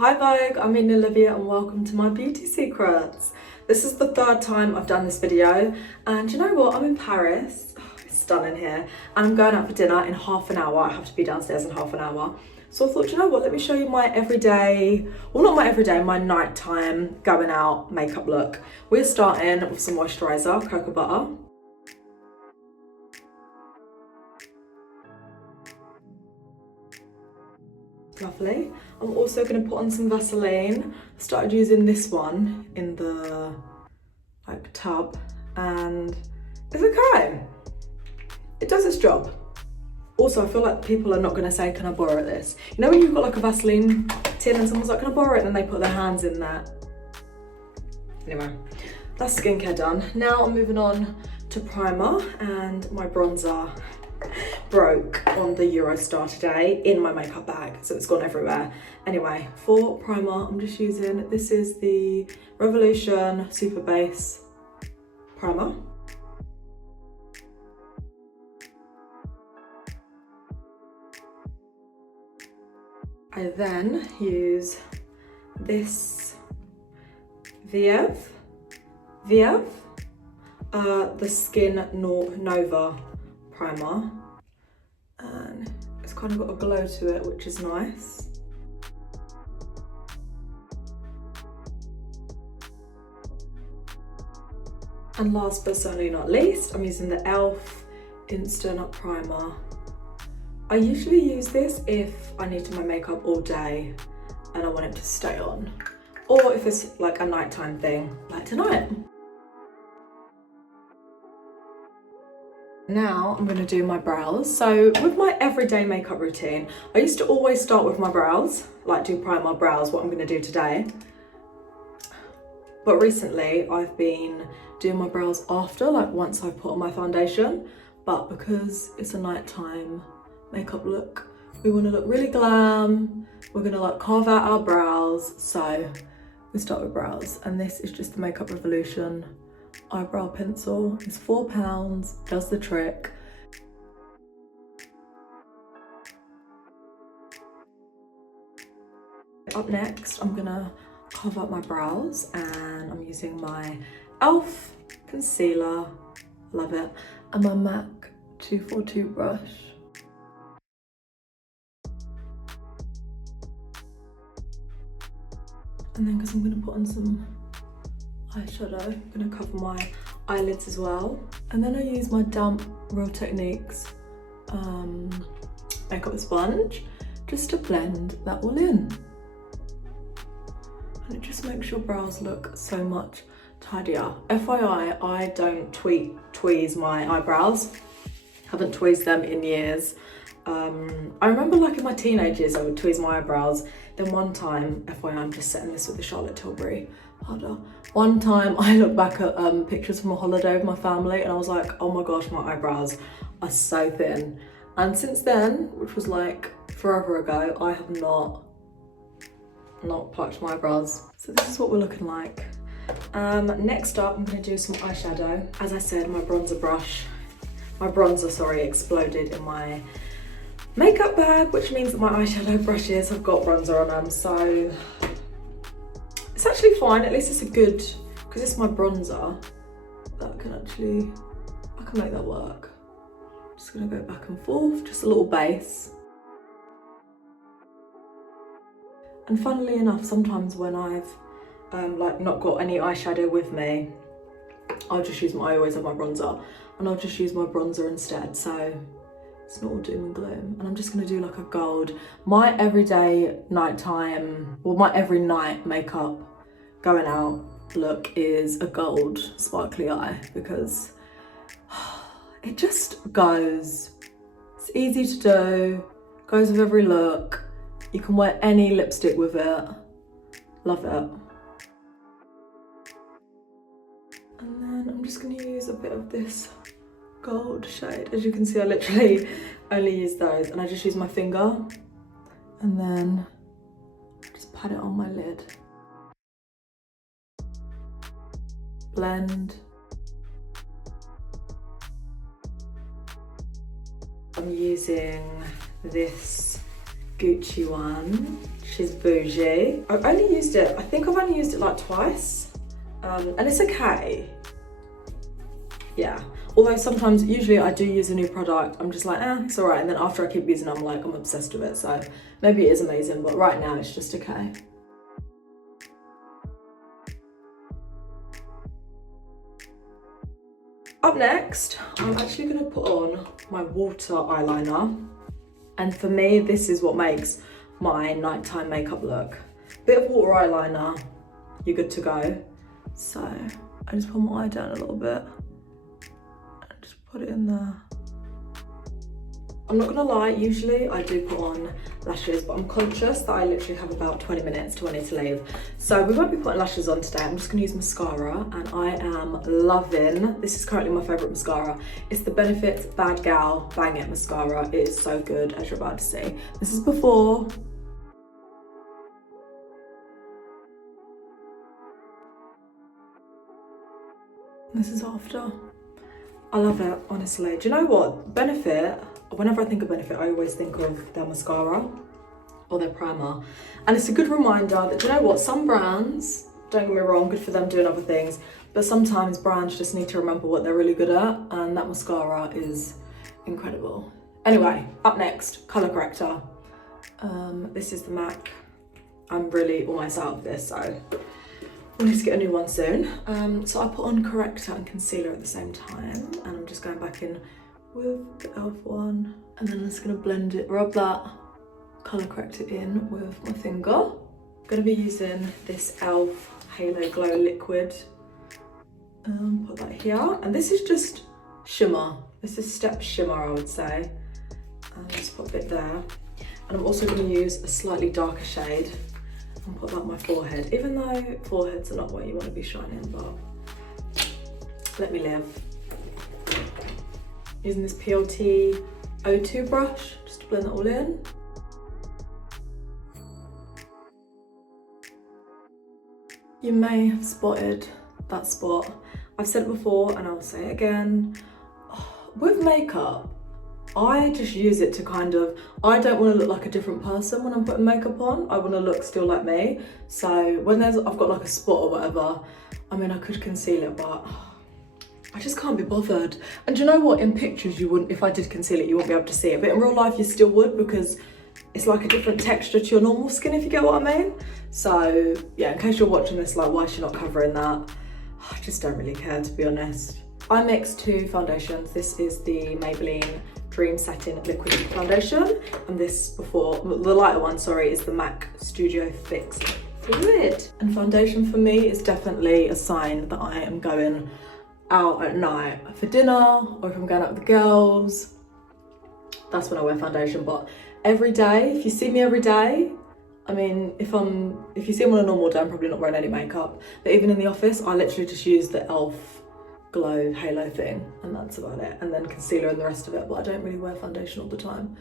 Hi Vogue, I'm Eden-Olivia and welcome to my beauty secrets. This is the third time I've done this video and you know what, I'm in Paris, it's stunning here, and I'm going out for dinner in half an hour. I have to be downstairs in half an hour. So I thought, you know what, let me show you my everyday, well not my everyday, my nighttime going out makeup look. We're starting with some moisturiser, cocoa butter. Lovely. I'm also going to put on some Vaseline. I started using this one in the tub and it's okay. It does its job. Also, I feel like people are not going to say, can I borrow this? You know when you've got like a Vaseline tin and someone's like, can I borrow it? And then they put their hands in there. Anyway, that's skincare done. Now I'm moving on to primer, and my bronzer broke on the Eurostar today in my makeup bag, so it's gone everywhere. Anyway, for primer, I'm just using, this is the Revolution Super Base Primer. I then use this the Skin Nova primer, and it's kind of got a glow to it, which is nice. And last but certainly not least, I'm using the e.l.f. Instant Primer. I usually use this if I need to do my makeup all day and I want it to stay on, or if it's like a nighttime thing, like tonight. Now I'm going to do my brows. So with my everyday makeup routine, I used to always start with my brows, like do primer, brows, what I'm going to do today. But recently I've been doing my brows after, like once I've put on my foundation. But because it's a nighttime makeup look, we want to look really glam. We're going to like carve out our brows. So we start with brows, and this is just the Makeup Revolution eyebrow pencil. It's £4, does the trick. Up next, I'm gonna cover up my brows, and I'm using my e.l.f. concealer, love it, and my MAC 242 brush. And then because I'm gonna put on some eyeshadow, I'm going to cover my eyelids as well. And then I use my damp Real Techniques makeup sponge just to blend that all in. And it just makes your brows look so much tidier. FYI, I don't tweeze my eyebrows. Haven't tweezed them in years. I remember like in my teenage years I would tweeze my eyebrows. Then one time, FYI, I'm just setting this with the Charlotte Tilbury powder. One time I looked back at pictures from a holiday with my family and I was like, oh my gosh, my eyebrows are so thin. And since then, which was like forever ago, I have not plucked my eyebrows. So this is what we're looking like. Next up, I'm gonna do some eyeshadow. As I said, my bronzer, sorry, exploded in my makeup bag, which means that my eyeshadow brushes have got bronzer on them. So it's actually fine, at least it's a good, because it's my bronzer, that can actually, I can make that work. Just gonna go back and forth, just a little base. And funnily enough, sometimes when I've like not got any eyeshadow with me, I'll just use I always have my bronzer, and I'll just use my bronzer instead, so it's not all doom and gloom. And I'm just gonna do like a gold. My everyday nighttime, well my every night makeup going out look is a gold sparkly eye, because it just goes. It's easy to do, goes with every look. You can wear any lipstick with it. Love it. And then I'm just gonna use a bit of this gold shade. As you can see, I literally only use those, and I just use my finger and then just pat it on my lid. Blend. I'm using this Gucci one. She's bougie. I've only used it, I think I've only used it like twice. And it's okay. Yeah. Although sometimes, usually I do use a new product, I'm just like, it's all right. And then after I keep using it, I'm like, I'm obsessed with it. So maybe it is amazing, but right now it's just okay. Up next, I'm actually gonna put on my water eyeliner. And for me, this is what makes my nighttime makeup look. Bit of water eyeliner, you're good to go. So I just put my eye down a little bit and just put it in there. I'm not gonna lie, usually I do put on lashes, but I'm conscious that I literally have about 20 minutes to when I need to leave. So we won't be putting lashes on today. I'm just gonna use mascara, and I am loving, this is currently my favorite mascara. It's the Benefits Bad Gal Bang It mascara. It is so good, as you're about to see. This is before. This is after. I love it, honestly. Do you know what? Benefit, whenever I think of Benefit, I always think of their mascara or their primer. And it's a good reminder that, do you know what? Some brands, don't get me wrong, good for them doing other things, but sometimes brands just need to remember what they're really good at, and that mascara is incredible. Anyway, up next, colour corrector. This is the MAC. I'm really almost out of this, so we'll need to get a new one soon. So I put on corrector and concealer at the same time, and I'm just going back in with the e.l.f. one, and then I'm just gonna blend it, rub that colour corrector in with my finger. I'm gonna be using this e.l.f. Halo Glow Liquid. Put that here, and this is just shimmer. This is step shimmer, I would say. Just put a bit there. And I'm also gonna use a slightly darker shade and put that on my forehead, even though foreheads are not where you want to be shining, but let me live. Using this PLT O2 brush just to blend that all in. You may have spotted that spot. I've said it before and I'll say it again. With makeup, I just use it to kind of, I don't want to look like a different person when I'm putting makeup on. I want to look still like me. So when I've got like a spot or whatever, I mean, I could conceal it, but I just can't be bothered. And do you know what? In pictures, you wouldn't, if I did conceal it, you wouldn't be able to see it. But in real life, you still would, because it's like a different texture to your normal skin, if you get what I mean. So yeah, in case you're watching this, like, why is she not covering that? I just don't really care, to be honest. I mixed two foundations. This is the Maybelline Dream Satin Liquid Foundation, and this before, the lighter one, sorry, is the MAC Studio Fix Fluid. And foundation for me is definitely a sign that I am going out at night for dinner, or if I'm going out with the girls, that's when I wear foundation. But every day, if you see me every day, I mean, if you see me on a normal day, I'm probably not wearing any makeup, but even in the office, I literally just use the e.l.f. Glow Halo thing, and that's about it, and then concealer and the rest of it. But I don't really wear foundation all the time.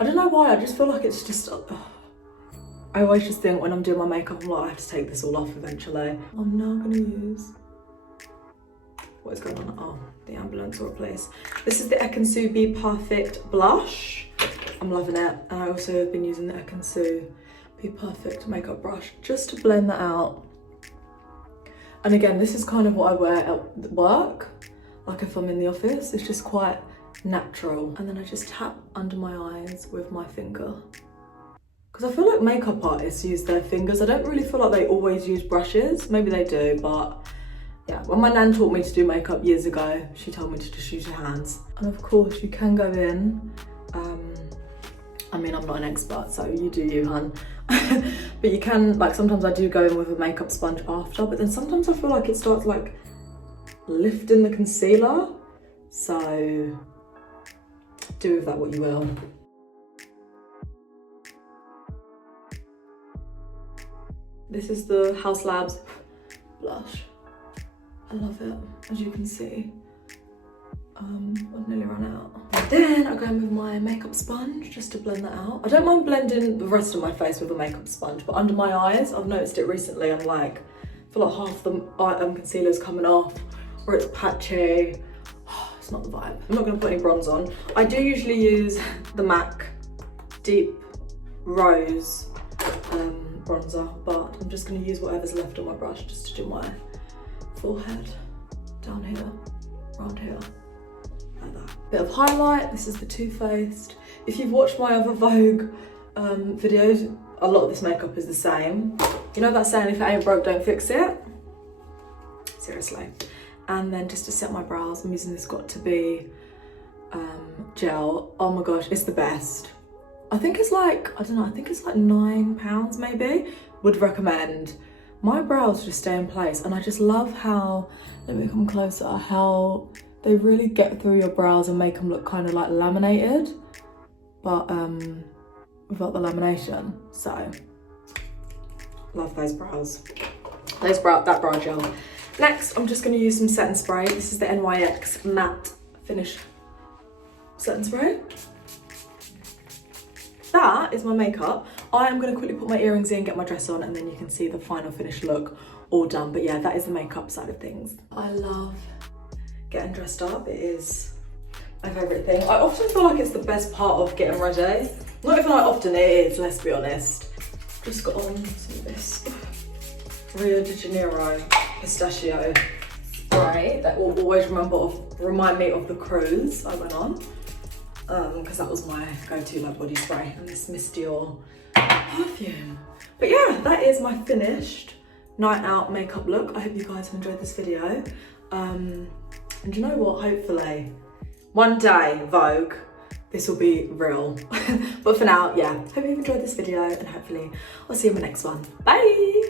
I don't know why, I just feel like it's just I always just think when I'm doing my makeup, I'm like, I have to take this all off eventually. I'm now gonna use, what is going on? Oh, the ambulance or a place. This is the Ekansu Be Perfect blush. I'm loving it, and I also have been using the Ekansu Be Perfect makeup brush just to blend that out. And again, this is kind of what I wear at work, like if I'm in the office. It's just quite natural. And then I just tap under my eyes with my finger. Because I feel like makeup artists use their fingers. I don't really feel like they always use brushes. Maybe they do, but yeah. When my nan taught me to do makeup years ago, she told me to just use your hands. And of course, you can go in. I mean, I'm not an expert, so you do you, hun. But you can, like, sometimes I do go in with a makeup sponge after, but then sometimes I feel like it starts like lifting the concealer. So do with that what you will. This is the House Labs blush. I love it, as you can see. I've nearly run out. And then I go in with my makeup sponge just to blend that out. I don't mind blending the rest of my face with a makeup sponge, but under my eyes, I've noticed it recently. I'm like, I feel like half the concealer's coming off, or it's patchy. It's not the vibe. I'm not gonna put any bronze on. I do usually use the MAC Deep rose bronzer, but I'm just gonna use whatever's left on my brush just to do my forehead, down here, around here, like that. Bit of highlight, this is the Too Faced. If you've watched my other Vogue videos, a lot of this makeup is the same. You know that saying, if it ain't broke, don't fix it? Seriously. And then just to set my brows, I'm using this Got To Be gel. Oh my gosh, it's the best. I think it's like, I don't know, I think it's like £9 maybe. Would recommend. My brows just stay in place, and I just love how, let me come closer, how they really get through your brows and make them look kind of like laminated, but without the lamination. So, love those brows. That brow gel. Next, I'm just going to use some setting spray. This is the NYX Matte Finish Setting Spray. That is my makeup. I am going to quickly put my earrings in, get my dress on, and then you can see the final finished look all done. But yeah, that is the makeup side of things. I love getting dressed up. It is my favourite thing. I often feel like it's the best part of getting ready. Not even like often, it is, let's be honest. Just got on some of this Rio de Janeiro pistachio spray that will always remind me of the cruise I went on, because that was my go-to like body spray, and this Miss Dior perfume. But yeah, that is my finished night out makeup look. I hope you guys have enjoyed this video, and you know what, hopefully one day, Vogue, this will be real. But for now, yeah, hope you've enjoyed this video, and hopefully I'll see you in my next one. Bye.